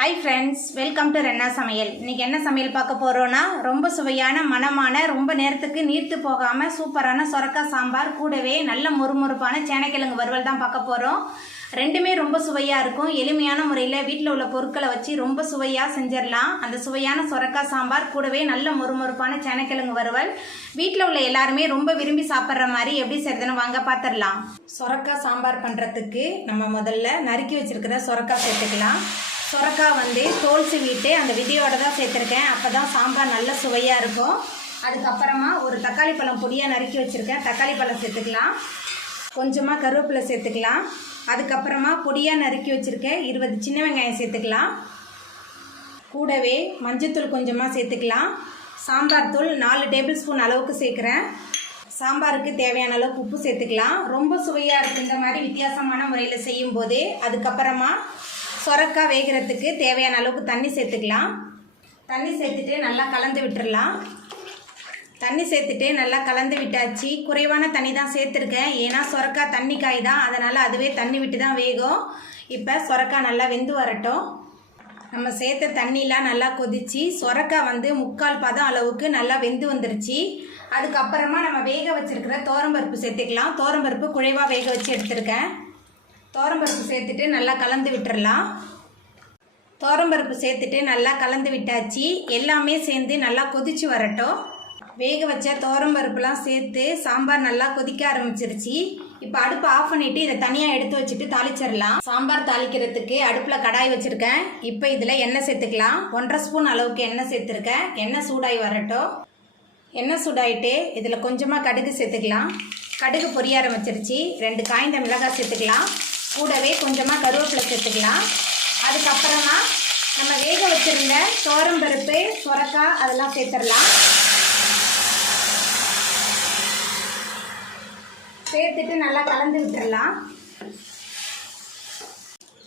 Hi friends, welcome to Renna சமையல். இன்றைக்கி என்ன சமையல் பார்க்க போகிறோன்னா, ரொம்ப சுவையான மணமான ரொம்ப நேரத்துக்கு நீர்த்து போகாமல் சூப்பரான சொரக்காய் சாம்பார், கூடவே நல்ல மொறுமொறுப்பான சேனைக்கிழங்கு வறுவல் தான் பார்க்க போகிறோம். ரெண்டுமே ரொம்ப சுவையாக இருக்கும். எளிமையான முறையில் வீட்டில் உள்ள பொருட்களை வச்சு ரொம்ப சுவையாக செஞ்சிடலாம். அந்த சுவையான சொரக்காய் சாம்பார் கூடவே நல்ல மொறுமொறுப்பான சேனைக்கிழங்கு வறுவல் வீட்டில் உள்ள எல்லாருமே ரொம்ப விரும்பி சாப்பிட்ற மாதிரி எப்படி செய்யறதுன்னு வாங்க பார்த்துடலாம். சொரக்காய் சாம்பார் பண்ணுறதுக்கு நம்ம முதல்ல நறுக்கி வச்சுருக்கிற சொரக்காய் சேர்த்துக்கலாம். சொரக்காய் தோல் சீவிட்டு அந்த விதையோடு தான் சேர்த்துருக்கேன். அப்போ தான் சாம்பார் நல்ல சுவையாக இருக்கும். அதுக்கப்புறமா ஒரு தக்காளி பழம் பொடியாக நறுக்கி வச்சுருக்கேன். தக்காளி பழம் சேர்த்துக்கலாம். கொஞ்சமாக கருவேப்பிலை சேர்த்துக்கலாம். அதுக்கப்புறமா பொடியாக நறுக்கி வச்சுருக்கேன் 20 சின்ன வெங்காயம் சேர்த்துக்கலாம். கூடவே மஞ்சத்தூள் கொஞ்சமாக சேர்த்துக்கலாம். சாம்பார் தூள் 4 டேபிள் ஸ்பூன் அளவுக்கு சேர்க்குறேன். சாம்பாருக்கு தேவையான அளவுக்கு உப்பு சேர்த்துக்கலாம். ரொம்ப சுவையாக இருக்குது இந்த மாதிரி வித்தியாசமான முறையில் செய்யும் போதே. அதுக்கப்புறமா சொரக்காய் வேகிறதுக்கு தேவையான அளவுக்கு தண்ணி சேர்த்துக்கலாம். தண்ணி சேர்த்துட்டு நல்லா கலந்து விட்டுடலாம். தண்ணி சேர்த்துட்டு நல்லா கலந்து விட்டாச்சு. குறைவான தண்ணி தான் சேர்த்துருக்கேன், ஏன்னா சொரக்காய் தண்ணி காய் தான், அதனால் அதுவே தண்ணி விட்டு தான் வேகும். இப்போ சொரக்காய் நல்லா வெந்து வரட்டும். நம்ம சேர்த்த தண்ணிலாம் நல்லா கொதிச்சு சொரக்காய் 3/4 பதம் அளவுக்கு நல்லா வெந்து வந்துருச்சு. அதுக்கப்புறமா நம்ம வேக வச்சுருக்கிற தோரம்பருப்பு சேர்த்துக்கலாம். தோரம்பருப்பு குழைவாக வேக வச்சு எடுத்துருக்கேன். தோரம்பருப்பு சேர்த்துட்டு நல்லா கலந்து விட்டுறலாம். தோரம்பருப்பு சேர்த்துட்டு நல்லா கலந்து விட்டாச்சு. எல்லாமே சேர்ந்து நல்லா கொதிச்சு வரட்டும். வேக வச்ச தோரம்பருப்புலாம் சேர்த்து சாம்பார் நல்லா கொதிக்க ஆரம்பிச்சிருச்சு. இப்போ அடுப்பை ஆஃப் பண்ணிவிட்டு இதை தனியாக எடுத்து வச்சுட்டு தாளிச்சிடலாம். சாம்பார் தாளிக்கிறதுக்கு அடுப்பில் கடாய் வச்சுருக்கேன். இப்போ இதில் எண்ணெய் சேர்த்துக்கலாம். 1.5 ஸ்பூன் அளவுக்கு எண்ணெய் சேர்த்துருக்கேன். எண்ணெய் சூடாகி வரட்டும். எண்ணெய் சூடாகிட்டு இதில் கொஞ்சமாக கடுகு சேர்த்துக்கலாம். கடுகு பொரிய ஆரம்பிச்சிருச்சு. 2 காய்ந்த மிளகாய் சேர்த்துக்கலாம். கூடவே கொஞ்சமாக கருவேப்பிலை சேர்த்துக்கலாம். அதுக்கப்புறமா நம்ம வேக வச்சுருந்த தோரம்பருப்பு, சொரக்காய் அதெல்லாம் சேர்த்துடலாம். சேர்த்துட்டு நல்லா கலந்து விட்டுடலாம்.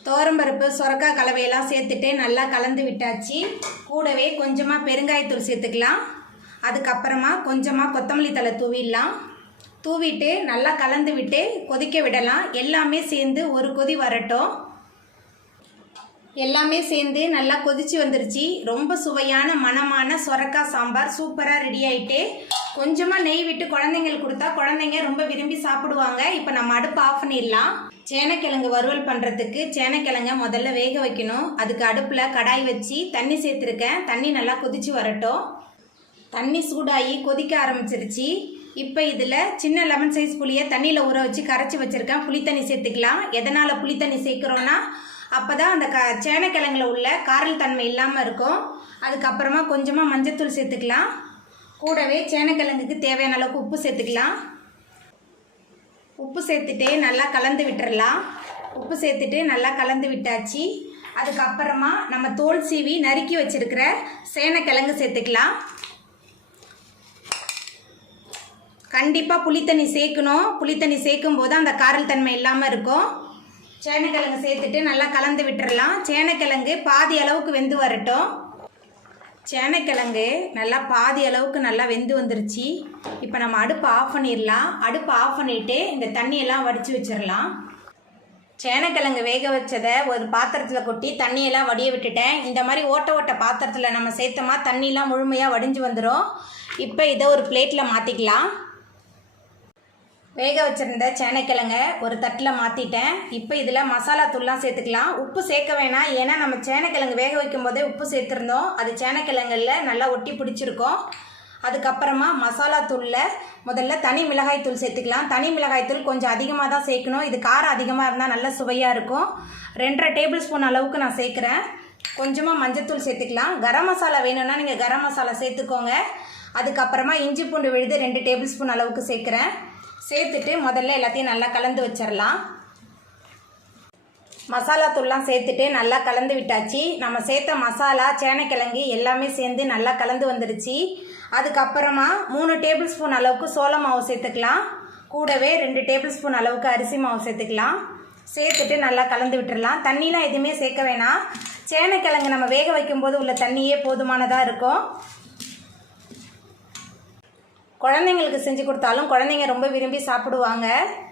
தோரம்பருப்பு சொரக்காய் கலவையெல்லாம் சேர்த்துட்டு நல்லா கலந்து விட்டாச்சு. கூடவே கொஞ்சமாக பெருங்காயத்தூள் சேர்த்துக்கலாம். அதுக்கப்புறமா கொஞ்சமாக கொத்தமல்லி தழை தூவிடலாம். தூவிட்டு நல்லா கலந்து விட்டு கொதிக்க விடலாம். எல்லாமே சேர்ந்து ஒரு கொதி வரட்டும். எல்லாமே சேர்ந்து நல்லா கொதிச்சு வந்துருச்சு. ரொம்ப சுவையான மணமான சொரக்காய் சாம்பார் சூப்பராக ரெடி ஆகிட்டு, கொஞ்சமாக நெய் விட்டு குழந்தைங்களுக்கு கொடுத்தா குழந்தைங்க ரொம்ப விரும்பி சாப்பிடுவாங்க. இப்போ நம்ம அடுப்பு ஆஃப் பண்ணிடலாம். சேனைக்கிழங்கு வறுவல் பண்ணுறதுக்கு சேனைக்கிழங்க முதல்ல வேக வைக்கணும். அதுக்கு அடுப்பில் கடாய் வச்சு தண்ணி சேர்த்துருக்கேன். தண்ணி நல்லா கொதிச்சு வரட்டும். தண்ணி சூடாகி கொதிக்க ஆரம்பிச்சிருச்சு. இப்போ இதில் சின்ன லெமன் சைஸ் புளியை தண்ணியில் ஊற வச்சு கரைச்சி வச்சுருக்கேன். புளித்தண்ணி சேர்த்துக்கலாம். எதனால் புளித்தண்ணி சேர்க்குறோன்னா, அப்போ தான் அந்த சேனைக்கிழங்குல உள்ள காரல் தன்மை இல்லாமல் இருக்கும். அதுக்கப்புறமா கொஞ்சமாக மஞ்சத்தூள் சேர்த்துக்கலாம். கூடவே சேனைக்கிழங்குக்கு தேவையான அளவுக்கு உப்பு சேர்த்துக்கலாம். உப்பு சேர்த்துட்டு நல்லா கலந்து விட்டுறலாம். உப்பு சேர்த்துட்டு நல்லா கலந்து விட்டாச்சு. அதுக்கப்புறமா நம்ம தோல் சீவி நறுக்கி வச்சுருக்கிற சேனைக்கிழங்கு சேர்த்துக்கலாம். கண்டிப்பாக புளித்தண்ணி சேர்க்கணும். புளித்தண்ணி சேர்க்கும் போது அந்த காரல் தன்மை இல்லாமல் இருக்கும். சேனைக்கிழங்கு சேர்த்துட்டு நல்லா கலந்து விட்டுறலாம். சேனைக்கிழங்கு பாதி அளவுக்கு வெந்து வரட்டும். சேனைக்கிழங்கு நல்லா பாதி அளவுக்கு நல்லா வெந்து வந்துருச்சு. இப்போ நம்ம அடுப்பை ஆஃப் பண்ணிடலாம். அடுப்பை ஆஃப் பண்ணிவிட்டு இந்த தண்ணியெல்லாம் வடித்து வச்சிடலாம். சேனைக்கிழங்கு வேக வச்சதை ஒரு பாத்திரத்தில் கொட்டி தண்ணியெல்லாம் வடிய விட்டுட்டேன். இந்த மாதிரி ஓட்ட பாத்திரத்தில் நம்ம சேர்த்தோமா தண்ணியெலாம் முழுமையாக வடிஞ்சு வந்துடும். இப்போ இதை ஒரு பிளேட்டில் மாற்றிக்கலாம். வேக வச்சுருந்த சேனைக்கிழங்க ஒரு தட்டில் மாற்றிட்டேன். இப்போ இதில் மசாலா தூள்லாம் சேர்த்துக்கலாம். உப்பு சேர்க்க வேணாம், ஏன்னா நம்ம சேனைக்கிழங்கு வேக வைக்கும் போதே உப்பு சேர்த்துருந்தோம். அது சேனைக்கிழங்கில் நல்லா ஒட்டி பிடிச்சிருக்கோம். அதுக்கப்புறமா மசாலா தூளில் முதல்ல தனி மிளகாய் தூள் சேர்த்துக்கலாம். தனி மிளகாய் தூள் கொஞ்சம் அதிகமாக தான் சேர்க்கணும். இது காரம் அதிகமாக இருந்தால் நல்ல சுவையாக இருக்கும். 2.5 டேபிள் ஸ்பூன் அளவுக்கு நான் சேர்க்குறேன். கொஞ்சமாக மஞ்சத்தூள் சேர்த்துக்கலாம். கரம் மசாலா வேணும்னா நீங்கள் கரம் மசாலா சேர்த்துக்கோங்க. அதுக்கப்புறமா இஞ்சி பூண்டு விழுது 2 டேபிள் ஸ்பூன் அளவுக்கு சேர்க்குறேன். சேர்த்துட்டு முதல்ல எல்லாத்தையும் நல்லா கலந்து வச்சிடலாம். மசாலா தூள்லாம் சேர்த்துட்டு நல்லா கலந்து விட்டாச்சு. நம்ம சேர்த்த மசாலா, சேனைக்கிழங்கு எல்லாமே சேர்ந்து நல்லா கலந்து வந்துடுச்சு. அதுக்கப்புறமா 3 டேபிள் ஸ்பூன் அளவுக்கு சோள மாவு சேர்த்துக்கலாம். கூடவே 2 டேபிள் ஸ்பூன் அளவுக்கு அரிசி மாவு சேர்த்துக்கலாம். சேர்த்துட்டு நல்லா கலந்து விட்டுடலாம். தண்ணிலாம் எதுவுமே சேர்க்க வேணாம். சேனைக்கிழங்கு நம்ம வேக வைக்கும்போது உள்ள தண்ணியே போதுமானதாக இருக்கும். குழந்தைங்களுக்கு செஞ்சு கொடுத்தாலும் குழந்தைங்க ரொம்ப விரும்பி சாப்பிடுவாங்க.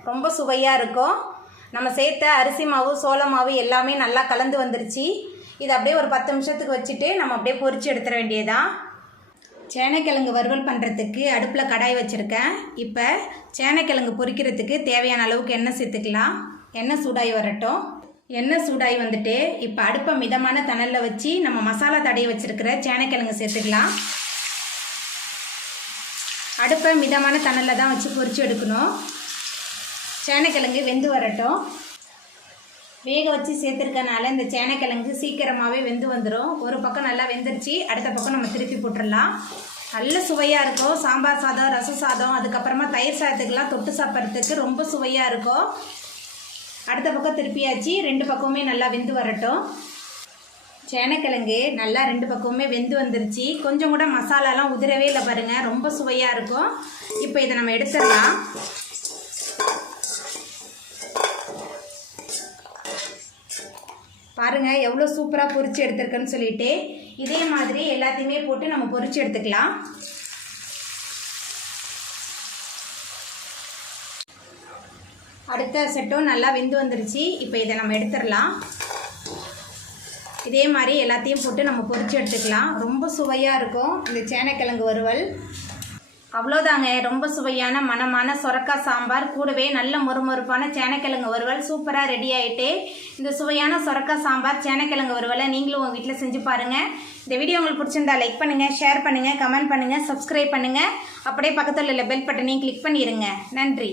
ரொம்ப சுவையாக இருக்கும். நம்ம சேர்த்த அரிசி மாவு, சோள மாவு எல்லாமே நல்லா கலந்து வந்துருச்சு. இதை அப்படியே ஒரு 10 நிமிஷத்துக்கு வச்சுட்டு நம்ம அப்படியே பொரிச்சு எடுத்துட வேண்டியதான். சேனைக்கிழங்கு வறுவல் பண்ணுறதுக்கு அடுப்பில் கடாய் வச்சுருக்கேன். இப்போ சேனைக்கிழங்கு பொரிக்கிறதுக்கு தேவையான அளவுக்கு எண்ணெய் சேர்த்துக்கலாம். எண்ணெய் சூடாகி வரட்டும். எண்ணெய் சூடாகி வந்துட்டு இப்போ அடுப்பை மிதமான தணலில் வச்சு நம்ம மசாலா தடவி வச்சுருக்கிற சேனைக்கிழங்கு சேர்த்துக்கலாம். அடுப்பை மிதமான தணலில் தான் வச்சு பொரிச்சு எடுக்கணும். சேனைக்கிழங்கு வெந்து வரட்டும். வேக வச்சு சேர்த்துருக்கனால இந்த சேனைக்கிழங்கு சீக்கிரமாகவே வெந்து வந்துடும். ஒரு பக்கம் நல்லா வெந்துருச்சு, அடுத்த பக்கம் நம்ம திருப்பி போட்டுடலாம். நல்ல சுவையாக இருக்கும். சாம்பார் சாதம், ரசம் சாதம், அதுக்கப்புறமா தயிர் சாதத்துக்கெல்லாம் தொட்டு சாப்பிட்றதுக்கு ரொம்ப சுவையாக இருக்கும். அடுத்த பக்கம் திருப்பியாச்சு. 2 பக்கமுமே நல்லா வெந்து வரட்டும். சேனைக்கிழங்கு நல்லா 2 பக்கமுமே வெந்து வந்துருச்சு. கொஞ்சம் கூட மசாலாலாம் உதிரவே இல்லை பாருங்கள், ரொம்ப சுவையாக இருக்கும். இப்போ இதை நம்ம எடுத்துடலாம். பாருங்கள் எவ்வளோ சூப்பராக பொரிச்சு எடுத்துருக்கேன்னு சொல்லிட்டு, இதே மாதிரி எல்லாத்தையுமே போட்டு நம்ம பொரிச்சு எடுத்துக்கலாம். அடுத்த செட்டும் நல்லா வெந்து வந்துருச்சு. இப்போ இதை நம்ம எடுத்துடலாம். இதே மாதிரி எல்லாத்தையும் போட்டு நம்ம பொரிச்சு எடுத்துக்கலாம். ரொம்ப சுவையாக இருக்கும் இந்த சேனைக்கிழங்கு வறுவல். அவ்வளோதாங்க, ரொம்ப சுவையான மணமான சொரக்காய் சாம்பார் கூடவே நல்ல மொறுமொறுப்பான சேனைக்கிழங்கு வறுவல் சூப்பராக ரெடி ஆகிட்டு. இந்த சுவையான சொரக்காய் சாம்பார் சேனைக்கிழங்கு வறுவலை நீங்களும் உங்கள் வீட்டில் செஞ்சு பாருங்கள். இந்த வீடியோ உங்களுக்கு பிடிச்சிருந்தா லைக் பண்ணுங்கள், ஷேர் பண்ணுங்கள், கமெண்ட் பண்ணுங்கள், சப்ஸ்கிரைப் பண்ணுங்கள். அப்படியே பக்கத்தில் உள்ள பெல் பட்டனையும் கிளிக் பண்ணிடுங்க. நன்றி.